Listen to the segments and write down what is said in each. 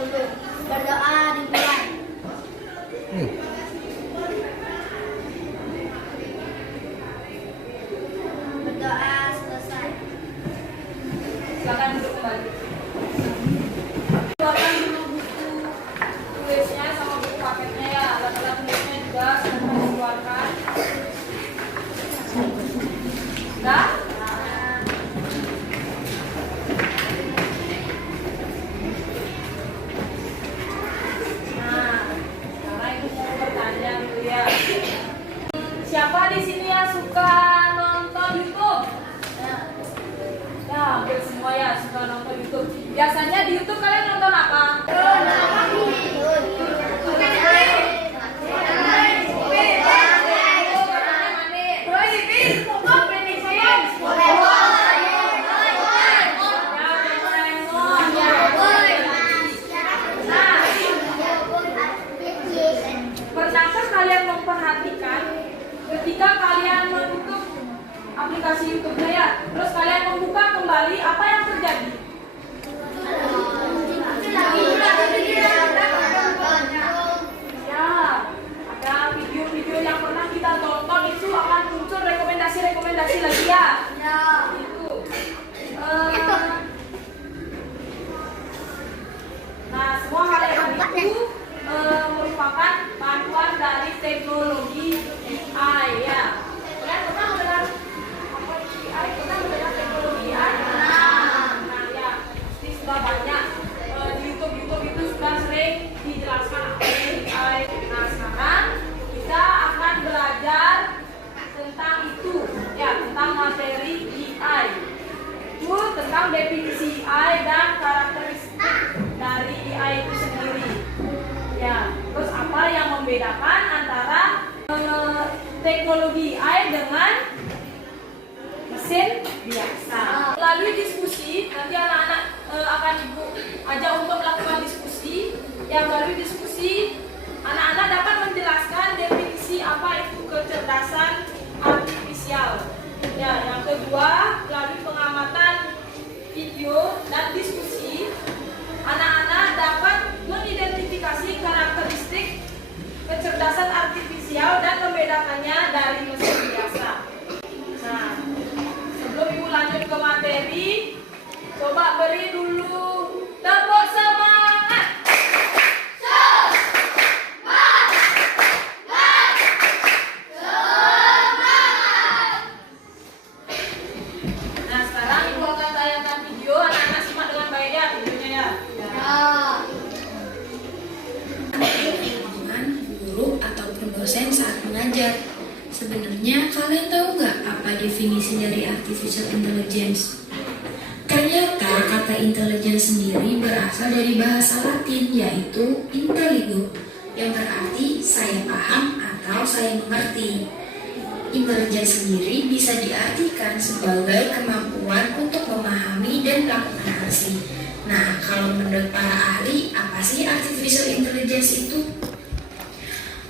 dulu. Berdoa dimulai. Berdoa selesai. Silakan duduk kembali. Keluarkan dulu buku tulisnya sama buku paketnya ya. Alat-alat tulisnya juga sudah dikeluarkan. Sudah? Nah, sekarang ibu mau bertanya dulu ya. Siapa di sini yang suka nonton YouTube? Ya, hampir semua ya suka nonton YouTube. Biasanya di YouTube kalian nonton apa? Pernahkah kalian memperhatikan ketika kalian menutup aplikasi YouTube-nya ya, terus kalian membuka kembali, apa yang terjadi? Ya, ada video-video yang pernah kita tonton itu akan muncul rekomendasi-rekomendasi lagi ya. Itu. Nah, semua hal yang itu merupakan bantuan dari teknologi AI ya. Kalian pernah mendengar apa AI? Pernah mendengar teknologi AI? Nah ya, pasti sudah banyak di YouTube itu sudah sering dijelaskan apa itu AI. Nah sekarang kita akan belajar tentang itu ya, tentang materi AI. Itu tentang definisi AI dan karakteristik dari AI itu sendiri. Ya, terus apa yang membedakan antara teknologi AI dengan mesin biasa? Melalui diskusi, nanti anak-anak akan ibu ajak untuk melakukan diskusi. Yang melalui diskusi, anak-anak dapat menjelaskan definisi apa itu kecerdasan artifisial. Ya, yang kedua, melalui pengamatan video dan diskusi, anak-anak dapat mengidentifikasi karakteristik kecerdasan artifisial dan membedakannya dari mesin biasa. Nah, sebelum ibu lanjut ke materi, coba beri dulu tepuk semangat. Nah, sekarang ibu akan tayangkan video, anak-anak simak dengan baik ya videonya ya. Guru ataupun dosen saat mengajar. Sebenarnya kalian tahu nggak apa definisi dari artificial intelligence? Ternyata kata intelligence sendiri berasal dari bahasa Latin yaitu intelligo, yang berarti saya paham atau saya mengerti. Intelligence sendiri bisa diartikan sebagai kemampuan untuk memahami dan melakukan aksi. Nah, kalau menurut para ahli, apa sih artificial intelligence itu?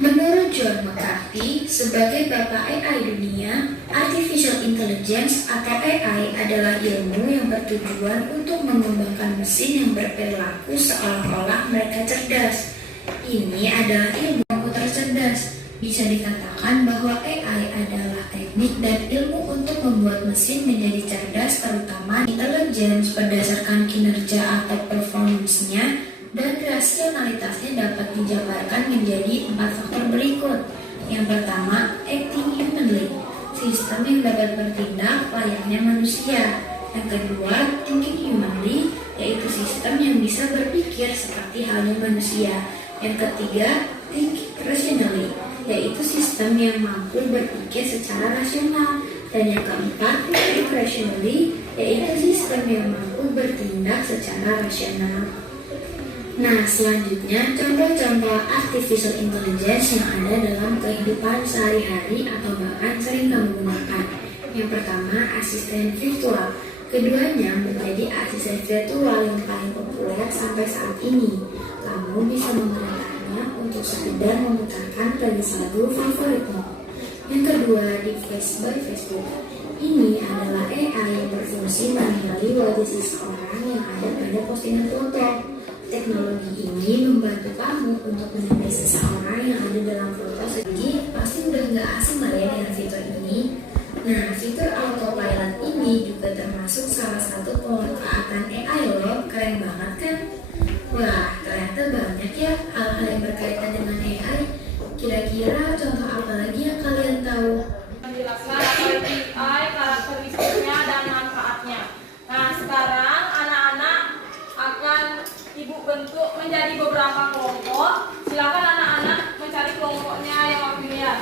Menurut John McCarthy, sebagai bapak AI dunia, artificial intelligence atau AI adalah ilmu yang bertujuan untuk mengembangkan mesin yang berperilaku seolah-olah mereka cerdas. Ini adalah ilmu komputer cerdas. Bisa dikatakan bahwa AI adalah teknik dan ilmu untuk membuat mesin menjadi cerdas, terutama intelligence berdasarkan kinerja atau performance-nya, dan rasionalitasnya dapat dijabarkan menjadi 4 faktor berikut. Yang pertama, acting humanly, sistem yang dapat bertindak layaknya manusia. Yang kedua, thinking humanly, yaitu sistem yang bisa berpikir seperti halnya manusia. Yang ketiga, thinking rationally, yaitu sistem yang mampu berpikir secara rasional. Dan yang keempat, think rationally, yaitu sistem yang mampu bertindak secara rasional. Nah, selanjutnya contoh-contoh artificial intelligence yang ada dalam kehidupan sehari-hari atau bahkan sering kamu gunakan. Yang pertama, asisten virtual. Keduanya menjadi asisten virtual yang paling populer sampai saat ini. Kamu bisa menggunakannya untuk sekedar memutarkan playlist lagu favoritmu. Yang kedua, Deepface by Facebook. Ini adalah AI yang berfungsi mengenali wajah seseorang yang ada pada postingan foto. Teknologi ini membantu kamu untuk mengenali seseorang yang ada dalam foto. Jadi pasti udah nggak asing lah ya dengan fitur ini. Nah, fitur autopilot ini juga termasuk salah satu pemanfaatan AI loh. Keren banget kan? Wah, ternyata banyak ya hal-hal yang berkaitan dengan AI. Kira-kira contoh apa lagi yang kalian tahu? Menjelaskan apa itu AI, karakteristiknya, dan manfaatnya. Nah, sekarang anak-anak akan Ibu bentuk menjadi beberapa kelompok. Silakan anak-anak mencari kelompoknya yang waktunya.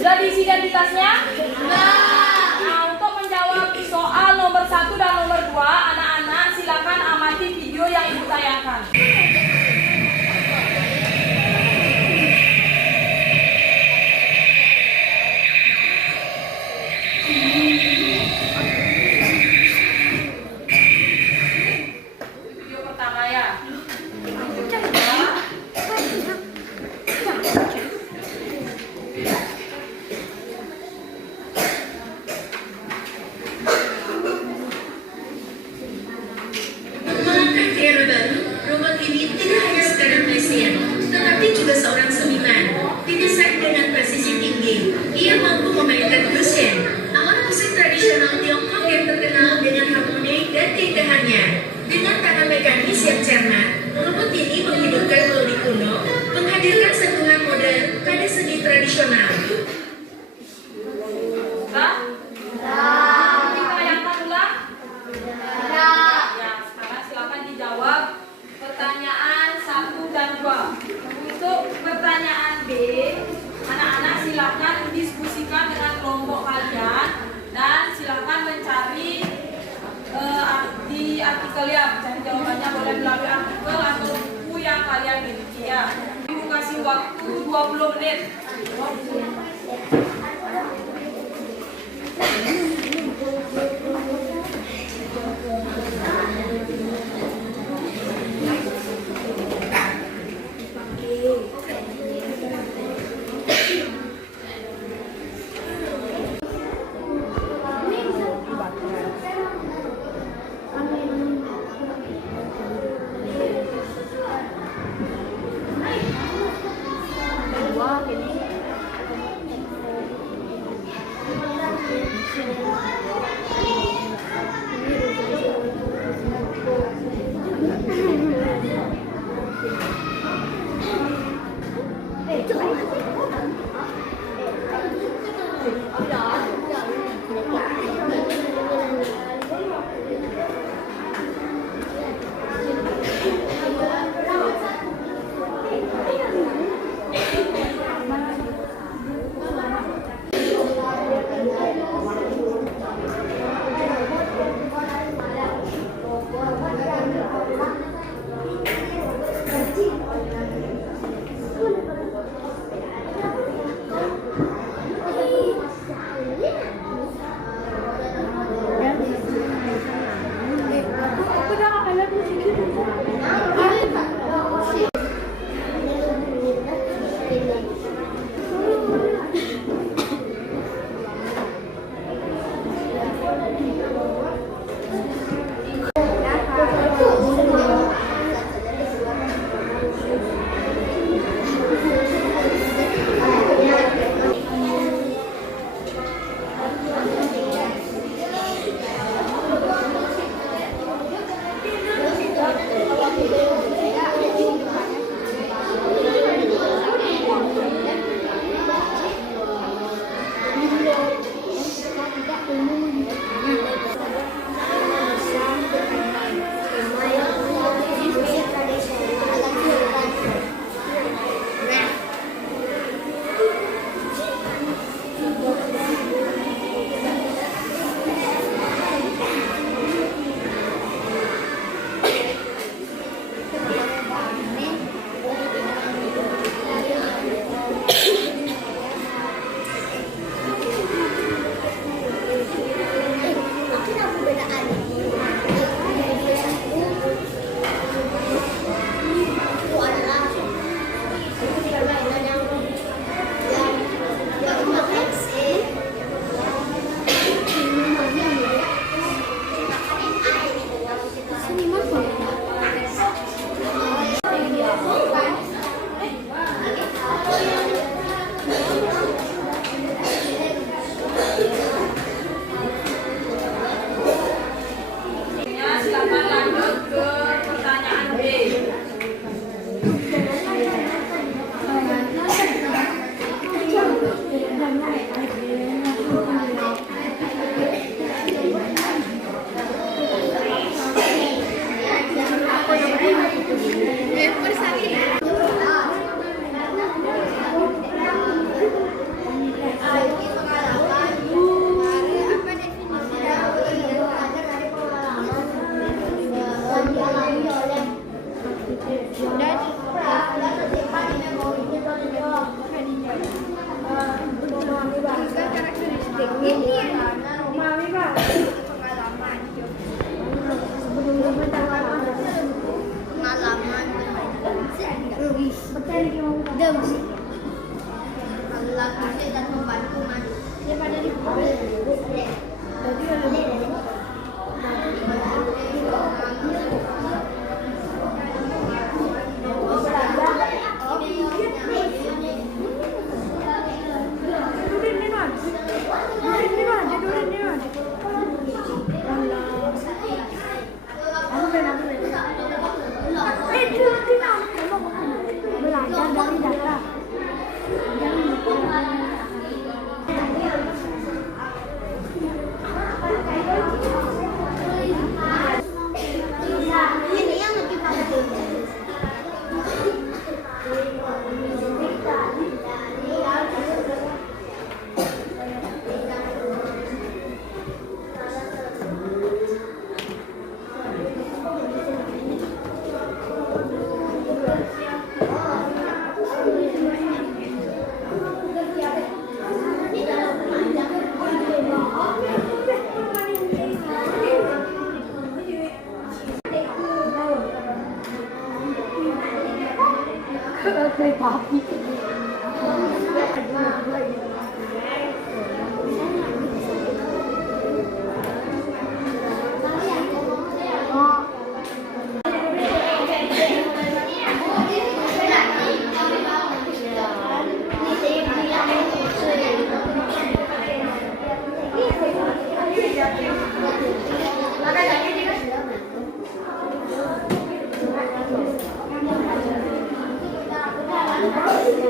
Sudah diisi identitasnya? Nah, untuk menjawab soal nomor 1 dan nomor 2, anak-anak silakan amati video yang Ibu tayangkan. Video pertama ya. Robot ini tidak hanya sekadar mesin, tetapi juga seorang seniman. Didesain dengan presisi tinggi, ia mampu memainkan mesin. Alat musik tradisional Tiongkok yang terkenal dengan harmoni dan keindahannya. Dengan tangan mekanis yang cermat, robot ini menghidupkan melodi kuno, menghadirkan sentuhan modern pada seni tradisional. Ditayangkan ulang? Ya, sekarang silakan dijawab pertanyaan 1 dan 2. Untuk pertanyaan B, anak-anak silakan diskusikan dengan kelompok kalian dan silakan mencari di artikel ya. Mencari jawabannya boleh melalui artikel atau buku yang kalian miliki ya. Ibu kasih waktu 20 menit. Ini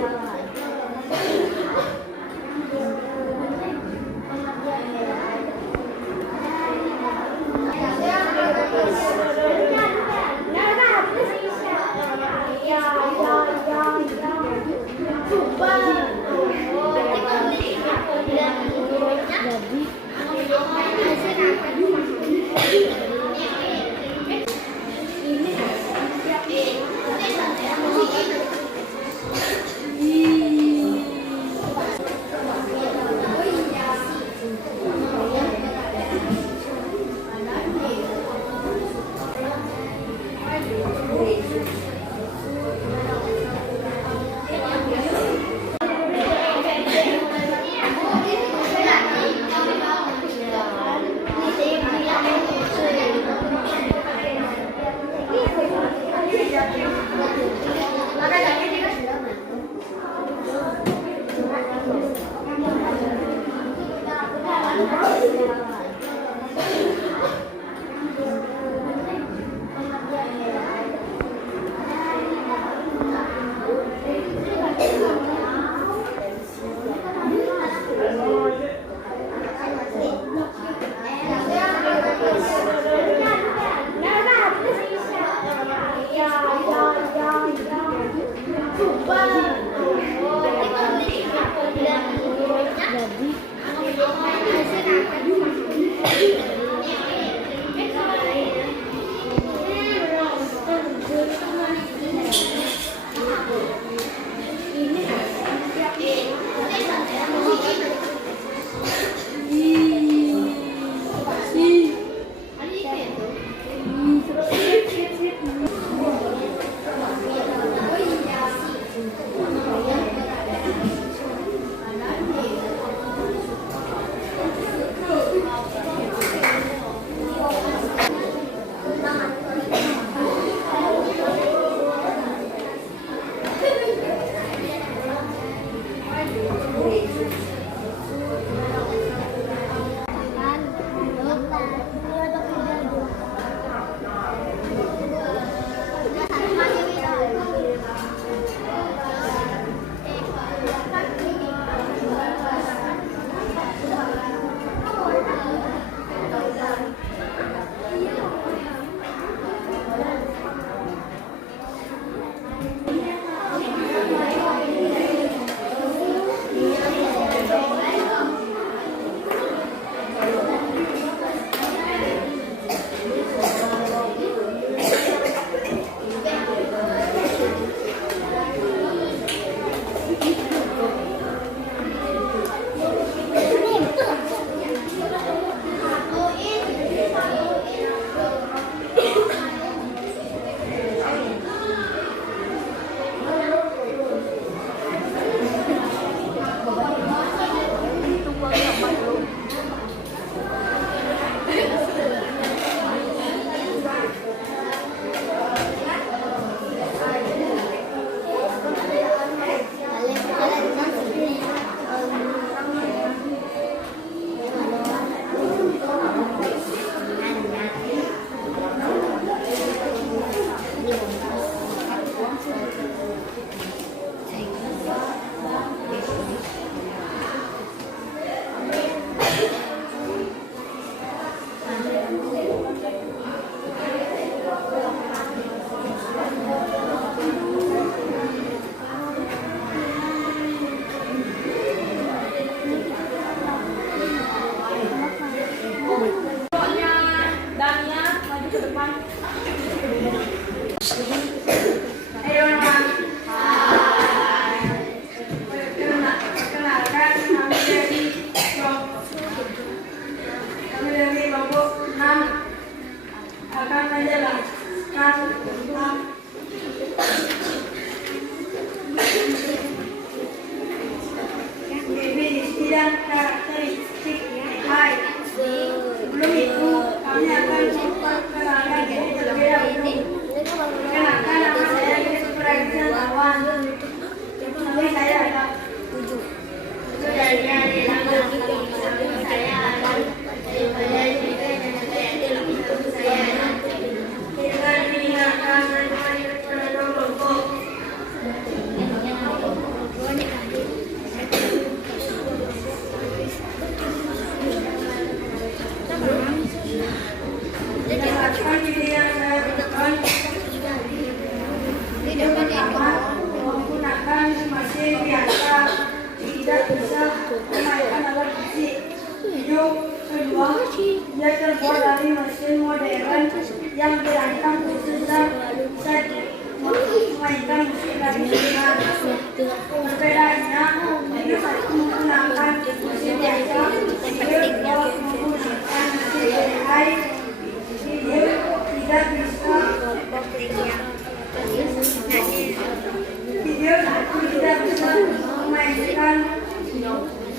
Jadi yang dirancang khusus dan memainkan musik tradisional. Perbedaannya, video satu menggunakan musik biasa, video dua menggunakan musik AI. Video tidak bisa Video satu tidak bisa memainkan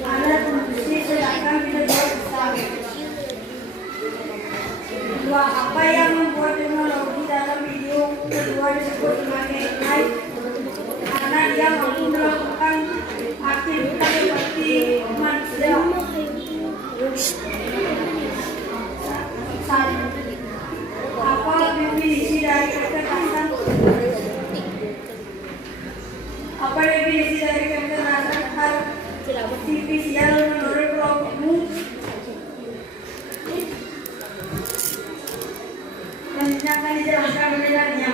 alat musik, sedangkan video dua bisa. Dua, apa yang membuat teknologi dalam video kedua disebut sebagai AI? Karena dia mampu melakukan aktivitas seperti manusia. Apa definisi dari kecerdasan? Apa definisi dari kecerdasan artifisial menurut kelompokmu? Selanjutnya akan dijelaskan perbedaannya.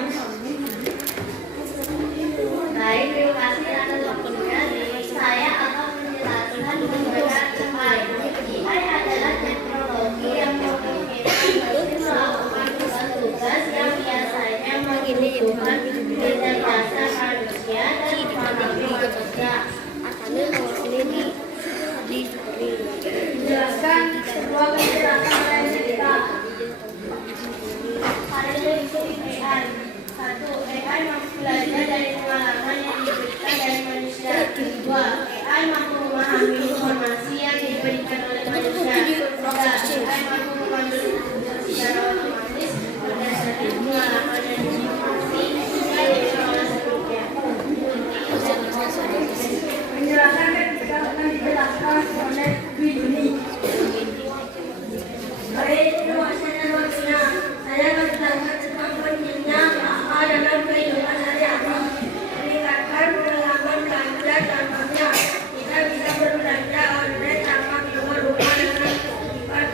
Baik, terima kasih atas waktunya. Saya akan menjelaskan perbedaan AI. AI adalah teknologi yang memungkinkan mesin melakukan tugas-tugas yang biasanya membutuhkan kecerdasan manusia dan pemahaman manusia. Dijelaskan sebuah kecerdasan kita. Ada definisi AI. Satu, AI mampu belajar dari pengalaman yang diberikan dari manusia. Dua, AI mampu memahami informasi yang diberikan oleh manusia. Tiga, AI mampu mengambil keputusan secara otomatis berdasarkan pengalaman dan informasi yang diperoleh sebelumnya. Penjelasan ketiga akan dijelaskan oleh Widuni. Baik, terima kasih atas waktunya. Saya akan menjelaskan tentang pentingnya AI dalam kehidupan sehari-hari. Meningkatkan pengalaman belajar contohnya. Kita bisa berbelanja online tanpa keluar rumah dengan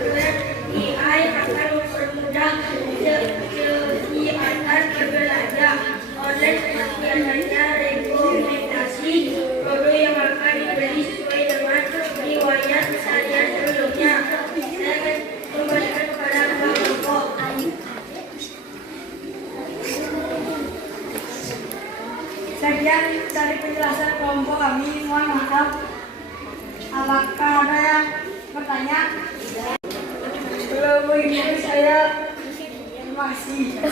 web. AI akan mempermudah kegiatan berbelanja online seperti adanya rekomendasi produk yang akan dibeli sesuai dengan riwayat keseharian sebelumnya. Saya akan kembalikan kepada Pak Joko. Sekian dari penjelasan kelompok kami. Mohon maaf. Apakah ada yang bertanya? Kalau begitu saya masih.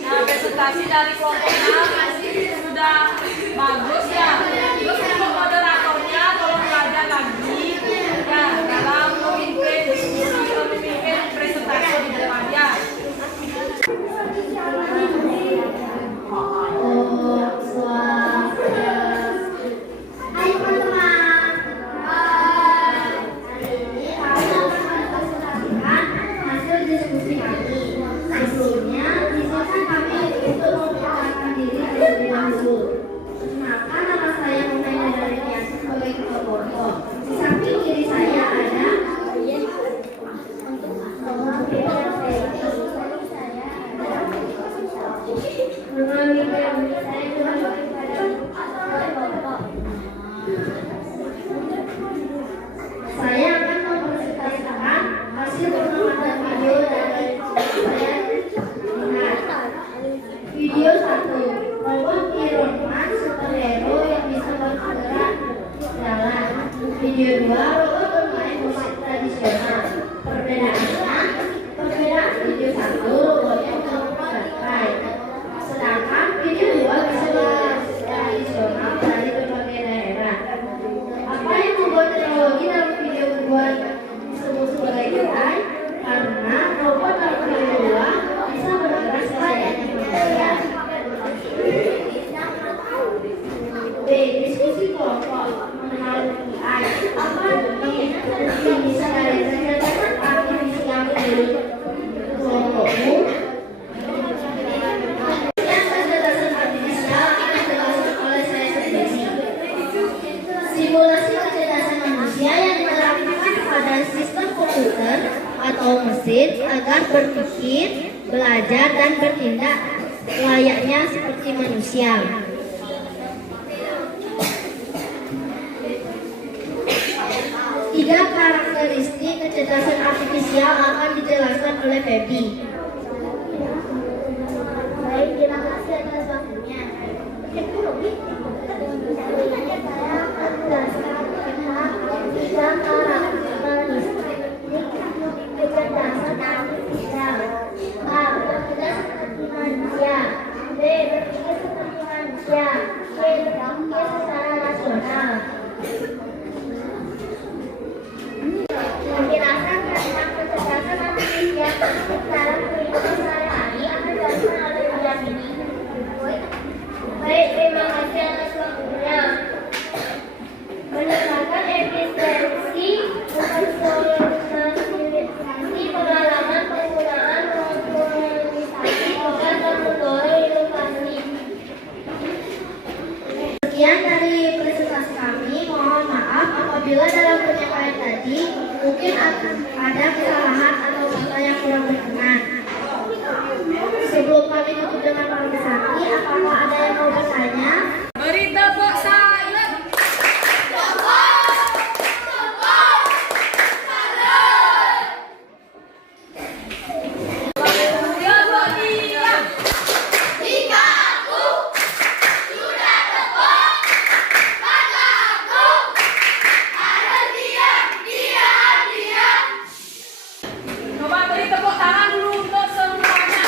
Nah, presentasi dari kelompok sudah bagus ya. Terus untuk moderatornya tolong belajar lagi ya dalam memimpin diskusi atau memimpin presentasi di depannya. Hai teman-teman. Hari ini kami akan mempresentasikan hasil diskusi kami. Hasilnya izinkan kami untuk memperkenalkan diri terlebih dahulu. Perkenalkan, nama saya Muhammad dari Biasa sebagai ketua kelompok. Di samping kiri saya ada saya akan mempresentasikan hasil pengamatan video dari saya. Video 1, robot Iron Man superhero yang bisa bergerak jalan. Video 2, robot bermain musik tradisional. Perbedaan video 1, robotnya berbagai. Sedangkan video 2 bisa bermusik tradisional dari berbagai daerah. Apa yang membuat teknologi dalam video kedua disebut sebagai AI? Karena robot dalam video 2 bisa bergerak selayaknya manusia. B. Diskusi kelompok mengenal AI. Apa definisi dari kecerdasan artifisial menurut kelompokmu? Kecerdasan artifisial akan dijelaskan oleh saya sendiri. Simulasi kecerdasan manusia yang diterapkan pada sistem komputer atau mesin agar berpikir, belajar, dan bertindak layaknya seperti manusia. yang akan dijelaskan oleh Feby. Baik, terima kasih atas waktunya. Saya akan menjelaskan tentang tiga karakteristik kecerdasan artifisial. A. Berpikir seperti manusia. B. Berpikir seperti manusia. C. Berpikir secara rasional. Penjelasan tentang kecerdasan artifisial dalam kehidupan sehari-hari akan dijelaskan oleh William ini. Baik, terima kasih atas waktunya. Meningkatkan efisiensi, mempersosialisasi pengalaman penggunaan organisasi juga mendorong inovasi. Sekian dari presentasi kami. Mohon maaf apabila dalam penyampaian tadi mungkin akan ada kesalahan atau kata yang kurang berkenan. Sebelum kami tutup dengan presentasi, apakah ada yang mau bertanya? Beri tepuk tangan. Coba beri tepuk tangan dulu untuk semuanya.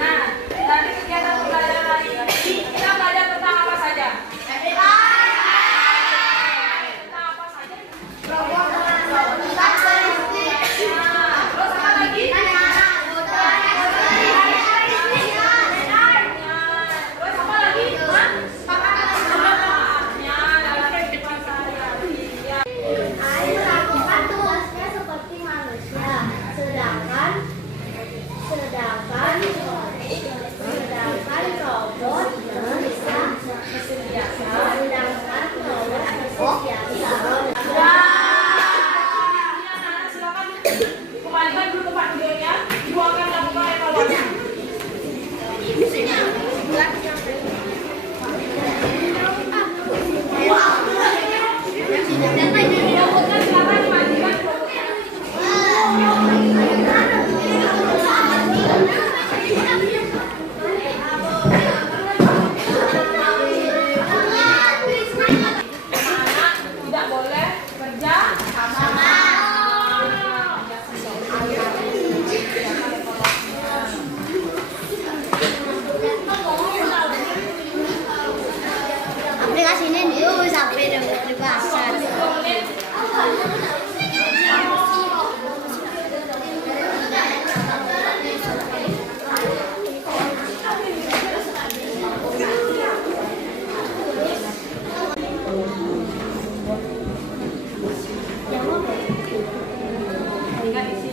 Nah, tadi kegiatan pembelajaran hari ini kita belajar tentang apa saja? Tentang apa saja? Terus apa lagi? Terus apa lagi? Manfaatnya dalam kehidupan sehari-hari. Ya. Air melakukan tugasnya seperti manusia, sedangkan robot bisa mesin biasa. Silakan kembalikan dulu tempat duduknya. Ibu akan melakukan evaluasi. Robotnya silakan dimajukan. Anak tidak boleh kerja sama. Aplikasi ini dulu sampai dengan dibahas. Terima kasih.